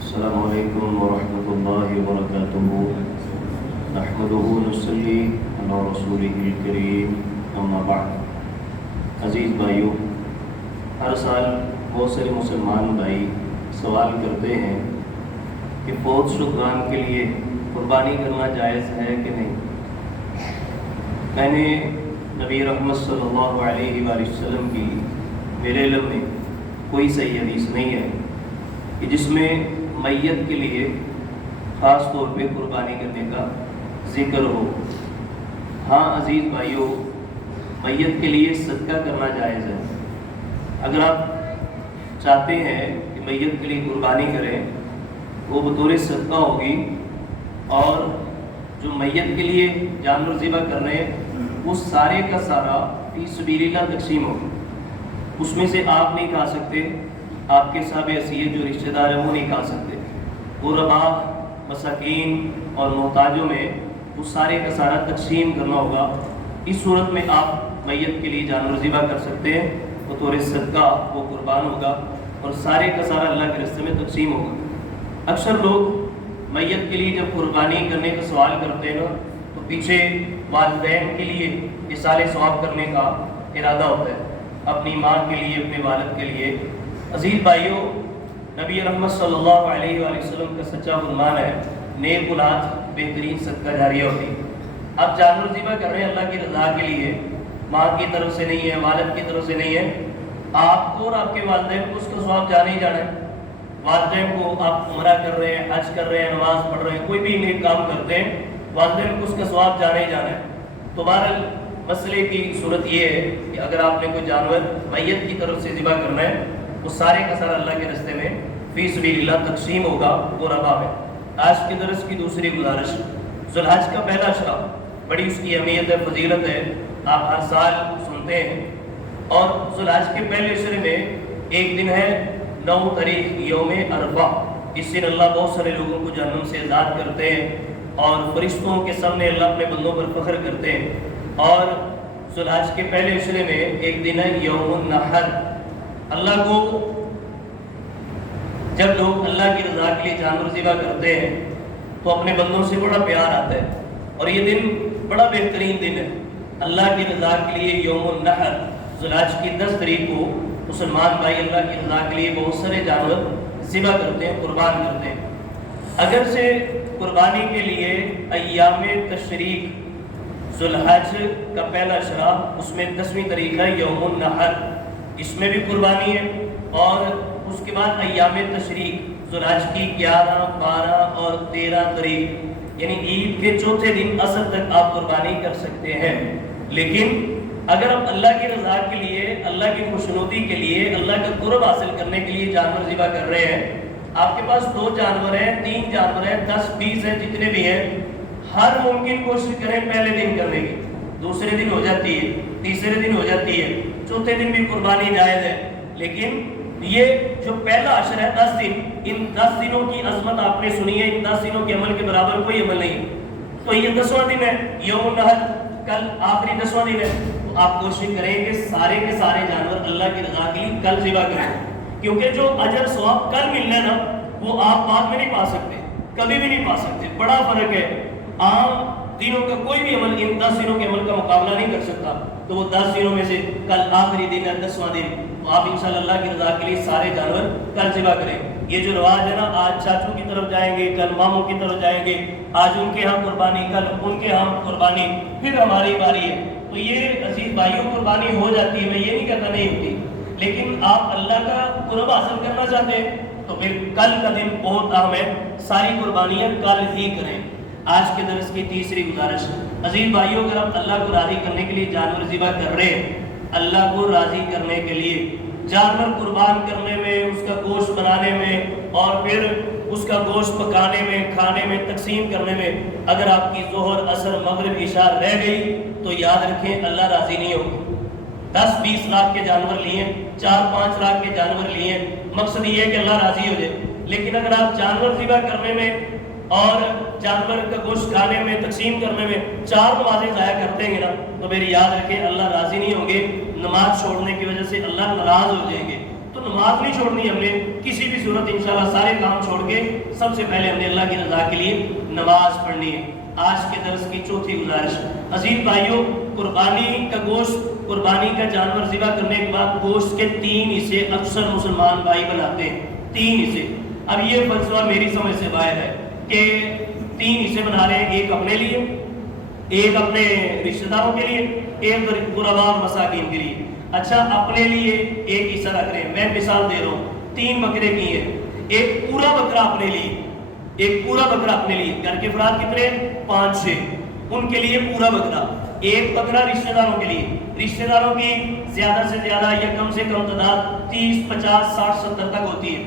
السلام علیکم ورحمۃ اللہ وبرکاتہ۔ نحمدہ ونصلی علی رسولہ الکریم، اما بعد۔ عزیز بھائیوں، ہر سال بہت سے مسلمان بھائی سوال کرتے ہیں کہ فوت شدگان کے لیے قربانی کرنا جائز ہے کہ نہیں۔ میں نے نبی رحمت صلی اللہ علیہ وآلہ وسلم کی میرے علم میں کوئی صحیح حدیث نہیں ہے کہ جس میں میت کے لیے خاص طور پہ قربانی کرنے کا ذکر ہو۔ ہاں عزیز بھائیوں، میت کے لیے صدقہ کرنا جائز ہے۔ اگر آپ چاہتے ہیں کہ میت کے لیے قربانی کریں، وہ بطور صدقہ ہوگی، اور جو میت کے لیے جانور ذبح کر رہے ہیں وہ سارے کا سارا فی سبیل اللہ تقسیم ہوگا۔ اس میں سے آپ نہیں کھا سکتے، آپ کے صاحب حیثیت جو رشتہ دار ہیں وہ نہیں کھا سکتے۔ غرباء، مساکین اور محتاجوں میں وہ سارے کا سارا تقسیم کرنا ہوگا۔ اس صورت میں آپ میت کے لیے جانور ذبح کر سکتے ہیں، بطور صدقہ وہ قربان ہوگا اور سارے کا سارا اللہ کے راستے میں تقسیم ہوگا۔ اکثر لوگ میت کے لیے جب قربانی کرنے کا سوال کرتے ہیں نا، تو پیچھے والدین کے لیے اصالہ ثواب کرنے کا ارادہ ہوتا ہے، اپنی ماں کے لیے، اپنے والد کے لیے۔ عزیز بھائیوں، نبی رحمت صلی اللہ علیہ وآلہ وسلم کا سچا فرمان ہے، نیک اولاد بہترین صدقہ جاریہ ہوتی۔ آپ جانور ذبح کر رہے ہیں اللہ کی رضا کے لیے، ماں کی طرف سے نہیں ہے، والد کی طرف سے نہیں ہے، آپ کو اور آپ کے والدین کو اس کا ثواب جانا ہی جانا ہے۔ والدین کو آپ عمرہ کر رہے ہیں، حج کر رہے ہیں، نماز پڑھ رہے ہیں، کوئی بھی نیک کام کرتے ہیں، والدین کو اس کا ثواب جانا ہی جانا ہے۔ تو بہرحال مسئلے کی صورت یہ ہے کہ اگر آپ نے کوئی جانور میت کی طرف سے ذبح کرنا ہے، وہ سارے کا سارا اللہ کے راستے میں فی سبیل اللہ تقسیم ہوگا غرباء میں۔ آج کے درس کی دوسری گزارش، ذو الحج کا پہلا عشرہ بڑی اس کی اہمیت ہے، فضیلت ہے، آپ ہر سال سنتے ہیں۔ اور ذو الحج کے پہلے عشرے میں ایک دن ہے 9 تاریخ یوم عرفہ۔ اس دن اللہ بہت سارے لوگوں کو جہنم سے آزاد کرتے ہیں اور فرشتوں کے سامنے اللہ اپنے بندوں پر فخر کرتے ہیں۔ اور ذو الحج کے پہلے عشرے میں ایک دن ہے یوم النحر۔ اللہ کو جب لوگ اللہ کی رضا کے لیے جانور ذبح کرتے ہیں تو اپنے بندوں سے بڑا پیار آتا ہے، اور یہ دن بڑا بہترین دن ہے اللہ کی رضا کے لیے۔ یوم النحر، ذو الحج کی 10 تاریخ کو مسلمان بھائی اللہ کی رضا کے لیے بہت سارے جانور ذبح کرتے ہیں، قربان کرتے ہیں۔ اگر سے قربانی کے لیے ایام تشریق ذو الحج کا پہلا عشرہ، اس میں 10ویں تاریخ ہے یوم النحر، اس میں بھی قربانی ہے۔ اور اس کے بعد ایام تشریق ذو الحج کی 11، 12 اور 13 تاریخ، یعنی عید کے چوتھے دن عصر تک آپ قربانی کر سکتے ہیں۔ لیکن اگر آپ اللہ کی رضا کے لیے، اللہ کی خوشنودی کے لیے، اللہ کا قرب حاصل کرنے کے لیے جانور ذبح کر رہے ہیں، آپ کے پاس 2 جانور ہیں، 3 جانور ہیں، 10، 20 ہیں، جتنے بھی ہیں، ہر ممکن کوشش کریں پہلے دن کرنے کی۔ دوسرے دن ہو جاتی ہے، تیسرے دن ہو جاتی ہے، چوتھے دن بھی قربانی جائز ہے۔ لیکن یہ جو پہلا عشر ہے 10 دن، ان 10 دنوں کی عظمت آپ نے سنی ہے، ان 10 دنوں کے عمل کے برابر کوئی عمل نہیں۔ تو یہ 10واں دن ہے یوم النحر، کل آخری 10واں دن ہے، تو آپ کوشش کریں کہ سارے کے سارے جانور اللہ کی رضا کے لیے کل ذبح کریں، کیونکہ جو اجر ثواب کل ملنا ہے نا، وہ آپ بعد میں نہیں پا سکتے، کبھی بھی نہیں پا سکتے۔ بڑا فرق ہے، عام دنوں کا کوئی بھی عمل ان 10 دنوں کے عمل کا مقابلہ نہیں کر سکتا۔ تو وہ 10 دنوں میں سے کل آخری دن ہے، 10واں دن، تو آپ انشاءاللہ اللہ کی رضا کے لیے سارے جانور کل ذبح کریں۔ یہ جو رواج ہے نا، آج چاچو کی طرف جائیں گے، کل ماموں کی طرف جائیں گے، آج ان کے ہاں قربانی، کل ان کے ہاں قربانی، پھر ہماری باری ہے، تو یہ عزیز بھائیوں قربانی ہو جاتی ہے، میں یہ نہیں کہتا نہیں ہوتی، لیکن آپ اللہ کا قرب حاصل کرنا چاہتے ہیں تو پھر کل کا دن بہت اہم ہے، ساری قربانیاں کل ہی کریں۔ آج کے درس کی تیسری گزارش، عزیز بھائیوں، اگر آپ اللہ کو راضی کرنے کے لیے جانور ذبح کر رہے ہیں، اللہ کو راضی کرنے کے لیے جانور قربان کرنے میں، اس کا گوشت بنانے میں، اور پھر اس کا گوشت پکانے میں، کھانے میں، تقسیم کرنے میں اگر آپ کی ظہر، عصر، مغرب، عشاء رہ گئی تو یاد رکھیں اللہ راضی نہیں ہوگا۔ 10-20 لاکھ کے جانور لیے، 4-5 لاکھ کے جانور لیے، مقصد یہ ہے کہ اللہ راضی ہو جائے، لیکن اگر آپ جانور ذبح کرنے میں اور جانور کا گوشت کھانے میں، تقسیم کرنے میں 4 نمازیں ضائع کر دیں گے نا، تو میری یاد رکھیں اللہ راضی نہیں ہوں گے، نماز چھوڑنے کی وجہ سے اللہ ناراض ہو جائیں گے۔ تو تو نماز نہیں چھوڑنی ہم نے کسی بھی صورت، انشاءاللہ سارے کام چھوڑ کے سب سے پہلے ہم نے اللہ کی رضا کے لیے نماز پڑھنی ہے۔ آج کے درس کی چوتھی گزارش، عزیز بھائیوں، قربانی کا گوشت، قربانی کا جانور ذبح کرنے کے بعد گوشت کے 3 حصے اکثر مسلمان بھائی بناتے ہیں، 3 حصے۔ اب یہ فلسفہ میری سمجھ سے باہر ہے کہ 3 حصے بنا رہے ہیں، ایک اپنے لیے، ایک اپنے رشتہ داروں کے لیے، ایک غرباء اور مساکین کے لیے۔ اچھا، اپنے لیے ایک حصہ رکھ رہے ہیں، میں مثال دے رہا ہوں، 3 بکرے کی ہیں، ایک پورا بکرا اپنے لیے، ایک پورا بکرا اپنے لیے، گھر کے افراد کتنے؟ 5-6، ان کے لیے پورا بکرا، ایک بکرا رشتہ داروں کے لیے، رشتہ داروں کی زیادہ سے زیادہ یا کم سے کم تعداد 30 50 60 70 تک ہوتی ہے،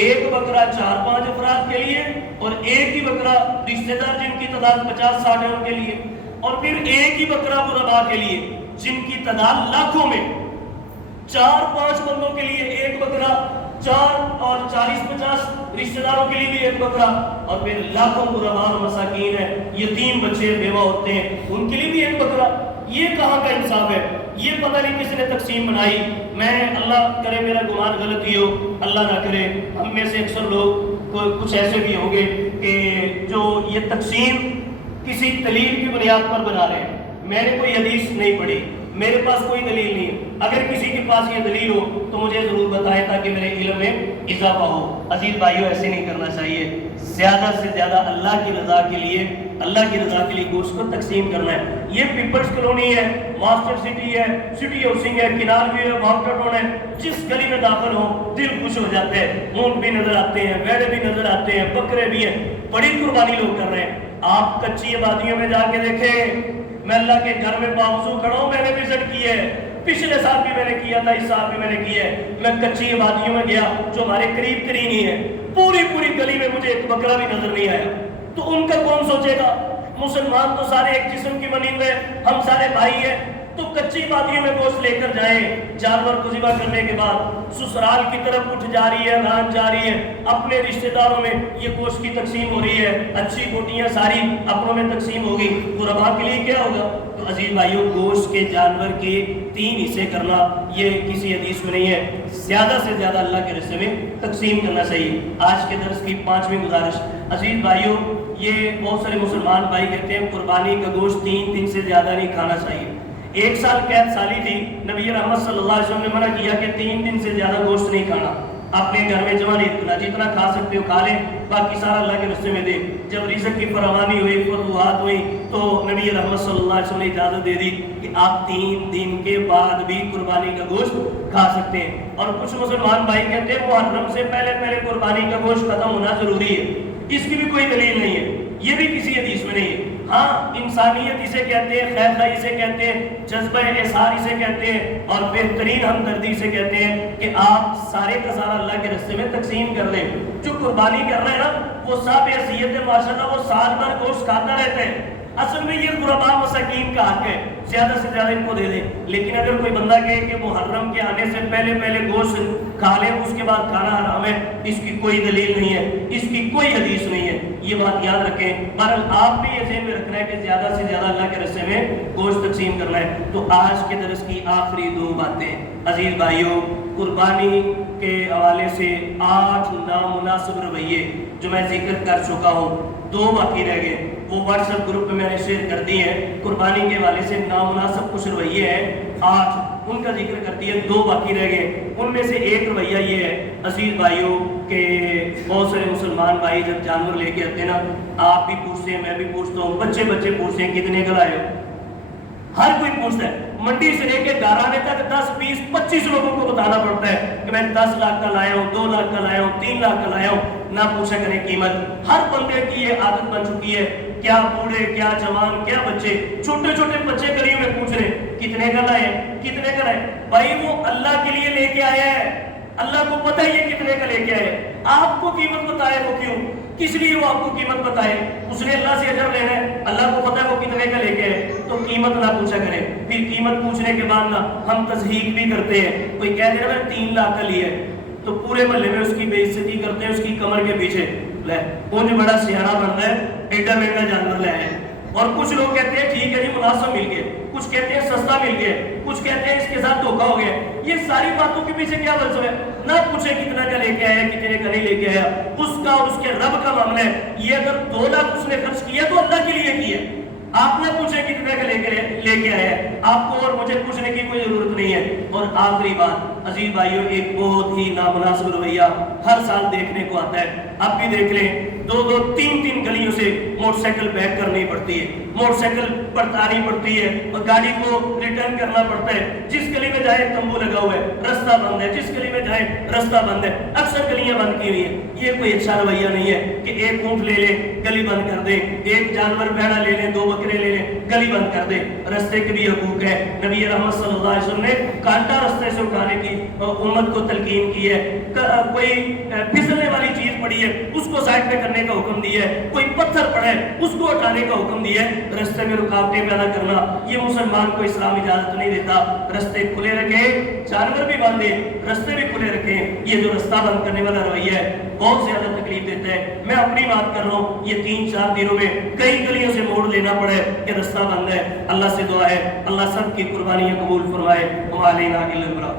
ایک بکرا 4-5 افراد کے لیے، اور ایک ہی بکرا رشتہ دار جن کی تعداد 50-60 ہے ان کے لیے، اور پھر ایک ہی بکرا غرباء کے لیے جن کی تعداد لاکھوں میں، 4-5 بندوں کے لیے ایک بکرا، 4 اور 40-50 رشتہ داروں کے لیے بھی ایک بکرا، اور پھر لاکھوں غرباء اور مساکین ہیں، یتیم بچے بیوہ ہوتے ہیں، ان کے لیے بھی ایک بکرا۔ یہ کہاں کا انصاف ہے؟ یہ پتہ نہیں کس نے تقسیم بنائی۔ میں اللہ کرے میرا گمان غلطی ہو، اللہ نہ کرے، ہم میں سے اکثر لوگ کچھ ایسے بھی ہوں گے کہ جو یہ تقسیم کسی دلیل کی بنیاد پر بنا رہے ہیں۔ میں نے کوئی حدیث نہیں پڑھی، میرے پاس کوئی دلیل نہیں ہے، اگر کسی کے پاس یہ دلیل ہو تو مجھے ضرور بتائیں تاکہ میرے علم میں اضافہ ہو۔ عزیز بھائیو، ایسے نہیں کرنا چاہیے، زیادہ سے زیادہ اللہ کی رضا کے لیے، اللہ کی رضا کے لیے گوشت کو تقسیم کرنا ہے۔ یہ پیپلز کالونی ہے، ماسٹر سٹی ہے، سٹی ہاؤسنگ ہے، کنار ویو ہے، ماؤنٹن روڈ ہے، جس گلی میں داخل ہو دل خوش ہو جاتے ہیں، اونٹ بھی نظر آتے ہیں، بیڑے بھی نظر آتے ہیں، بکرے بھی ہیں، بڑی قربانی لوگ کر رہے ہیں۔ آپ کچی آبادیوں میں جا کے دیکھیں، میں اللہ کے گھر میں باوضو کھڑا ہوں، میں نے وزٹ کی ہے، پچھلے سال بھی میں نے کیا تھا، اس سال بھی میں نے کیا ہے۔ میں کچی آبادیوں میں گیا جو ہمارے قریب ترین ہی ہے، پوری گلی میں مجھے ایک بکرا بھی نظر نہیں آیا۔ تو ان کا کون سوچے گا؟ مسلمان تو سارے ایک جسم کی مانند ہیں، ہم سارے بھائی ہیں، تو کچی وادیوں میں گوشت لے کر جائیں، جانور کو ذبح کرنے کے بعد سسرال کی طرف اٹھ جا رہی ہے، ران جا رہی ہے، اپنے رشتہ داروں میں یہ گوشت کی تقسیم ہو رہی ہے، اچھی بوٹیاں ساری اپنوں میں تقسیم ہو گئی، غرباء کے لیے کیا ہوگا؟ تو عزیز بھائیوں، گوشت کے جانور کے 3 حصے کرنا یہ کسی حدیث میں نہیں ہے، زیادہ سے زیادہ اللہ کے رستے میں تقسیم کرنا چاہیے۔ آج کے درس کی 5ویں گزارش، عزیز بھائیوں، یہ بہت سارے مسلمان بھائی کہتے ہیں قربانی کا گوشت 3 دن سے زیادہ نہیں کھانا چاہیے۔ 1 سال قید سالی تھی، نبی رحمت صلی اللہ علیہ وسلم نے منع کیا کہ 3 دن سے زیادہ گوشت نہیں کھانا، اپنے گھر میں جمع نہیں رکھنا، جتنا کھا سکتے ہو کھا لیں، باقی سارا اللہ کے رستے میں دے۔ جب رزق کی فراوانی ہوئی، فتوحات ہوئی، تو نبی رحمت صلی اللہ علیہ وسلم نے اجازت دے دی کہ آپ 3 دن کے بعد بھی قربانی کا گوشت کھا سکتے ہیں۔ اور کچھ مسلمان بھائی کہتے ہیں محرم سے پہلے قربانی کا گوشت ختم ہونا ضروری ہے، اس کی بھی کوئی دلیل نہیں ہے، یہ بھی کسی حدیث میں نہیں ہے۔ ہاں، انسانیت اسے کہتے ہیں، خیر خواہی اسے کہتے ہیں، جذبہ احسان اسے کہتے ہیں، اور بہترین ہمدردی اسے کہتے ہیں کہ آپ سارے کا سارا اللہ کے راستے میں تقسیم کر دیں۔ جو قربانی کر رہے ہیں نا، وہ صاحب حیثیت ہے، ماشاءاللہ وہ سال بھر گوشت کھاتا رہتا ہے، اصل میں یہ غرباء مساکین کا حق ہے، زیادہ سے زیادہ ان کو دے دیں۔ لیکن اگر کوئی بندہ کہے کہ محرم کے آنے سے پہلے گوشت کھا لیں، اس کے بعد کھانا حرام ہے، اس کی کوئی دلیل نہیں ہے، اس کی کوئی حدیث نہیں ہے، یہ بات یاد رکھیں۔ بہرحال آپ بھی یہ ذہن میں رکھنا ہے کہ زیادہ سے زیادہ اللہ کے راستے میں گوشت تقسیم کرنا ہے۔ تو آج کے درس کی آخری 2 باتیں، عزیز بھائیوں، قربانی کے حوالے سے 8 نامناسب رویے جو میں ذکر کر چکا ہوں، 2 باقی رہ گئے، وہ واٹس ایپ گروپ میں نے شیئر کر دی ہیں۔ قربانی کے حوالے سے نامناسب کچھ رویے ہیں 8، ان کا ذکر کر دیا، 2 باقی رہ گئے۔ ان میں سے ایک رویہ یہ ہے عزیز بھائیوں کہ بہت سارے مسلمان بھائی جب جانور لے کے آتے ہیں نا، آپ بھی پوچھتے ہیں، میں بھی پوچھتا ہوں، بچے پوچھتے ہیں کتنے کا لائے ہو، ہر کوئی پوچھتا ہے۔ منڈی سے لے کے گھر آنے تک 10 20 25 لوگوں کو بتانا پڑتا ہے کہ میں 10 لاکھ کا لایا ہوں، 2 لاکھ کا لایا ہوں، 3 لاکھ کا لایا ہوں، نہ پوچھا کریں قیمت۔ ہر بندے کی یہ عادت بن چکی ہے، کیا بوڑھے، کیا جوان، کیا بچے، چھوٹے بچے گلیوں میں پوچھ رہے کتنے کا لائے، کتنے کا لائے۔ بھائی وہ اللہ کے لیے لے کے آیا ہے، اللہ کو پتہ ہے یہ کتنے کا لے کے آئے، آپ کو قیمت بتائے وہ کیوں؟ کس لیے وہ آپ کو قیمت بتائے؟ اس نے اللہ سے اجر لینا ہے، اللہ کو پتہ ہے وہ کتنے کا لے کے آئے، تو قیمت نہ پوچھا کریں۔ پھر قیمت پوچھنے کے بعد نا ہم تصحیح بھی کرتے ہیں، کوئی کہہ دے رہا میں 3 لاکھ کا لیا ہے، تو پورے محلے میں اس کی بے عزتی کرتے ہیں، اس کی کمر کے پیچھے لے انج بڑا سیاح بنتا ہے، ایڈا مہنگا جانور لے آئے۔ اور کچھ لوگ کہتے ہیں ٹھیک ہے جی مناسب مل گئے، کچھ کہتے ہیں سستا مل گیا، کچھ کہتے ہیں اس کے ساتھ دھوکا ہو گیا. یہ ساری باتوں کے پیچھے کیا فلسفہ ہے؟ نہ پوچھے کتنا کا لے کے آیا، کتنے کا نہیں لے کے آیا، اس کا اور اس کے رب کا معاملہ ہے. یہ اگر 2 لاکھ اس نے خرچ کیا تو اللہ کے لیے کیا. آپ نہ پوچھے کتنے کا لے کے آیا ہے، آپ کو اور مجھے پوچھنے کی کوئی ضرورت نہیں ہے. اور آخری بات عزیز بھائیوں، ایک بہت ہی نامناسب رویہ ہر سال دیکھنے کو آتا ہے. آپ بھی دیکھ لیں، 2 3 گلیوں سے موٹر سائیکل بیک کرنی پڑتی ہے، موٹر سائیکل پرتانی پڑتی ہے اور گاڑی کو ریٹرن کرنا پڑتا ہے. جس گلی میں جائے تمبو لگا ہوا ہے، رستہ بند ہے، جس گلی میں جائے رستہ بند ہے. اکثر گلیاں بند کی ہوئی ہیں. یہ کوئی اچھا رویہ نہیں ہے کہ ایک اونٹ لے لیں گلی بند کر دیں، ایک جانور بھیڑا لے لیں، 2 بکرے لے لیں گلی بند کر دیں. رستے کے بھی حقوق ہے. نبی رحمت صلی اللہ علیہ وسلم نے کانٹا رستے سے اٹھانے کی امت کو تلقین کی ہے. کوئی پھسلنے والی چیز پڑی ہے اس کو سائڈ پہ کرنے کا حکم دیا ہے، کوئی پتھر پڑا ہے اس کو ہٹانے کا حکم دیا ہے. رستے میں رکاوٹیں پیدا کرنا یہ مسلمان کو اسلام اجازت نہیں دیتا. رستے کھلے رکھیں، جانور بھی باندھے، رستے بھی کھلے رکھیں. یہ جو رستہ بند کرنے والا رویہ ہے بہت زیادہ تکلیف دیتا ہے. میں اپنی بات کر رہا ہوں، یہ 3 4 دنوں میں کئی گلیوں سے موڑ لینا پڑے کہ رستہ بند ہے. اللہ سے دعا ہے اللہ سب کی قربانیاں قبول فرمائے. وعلینا الا البلاغ.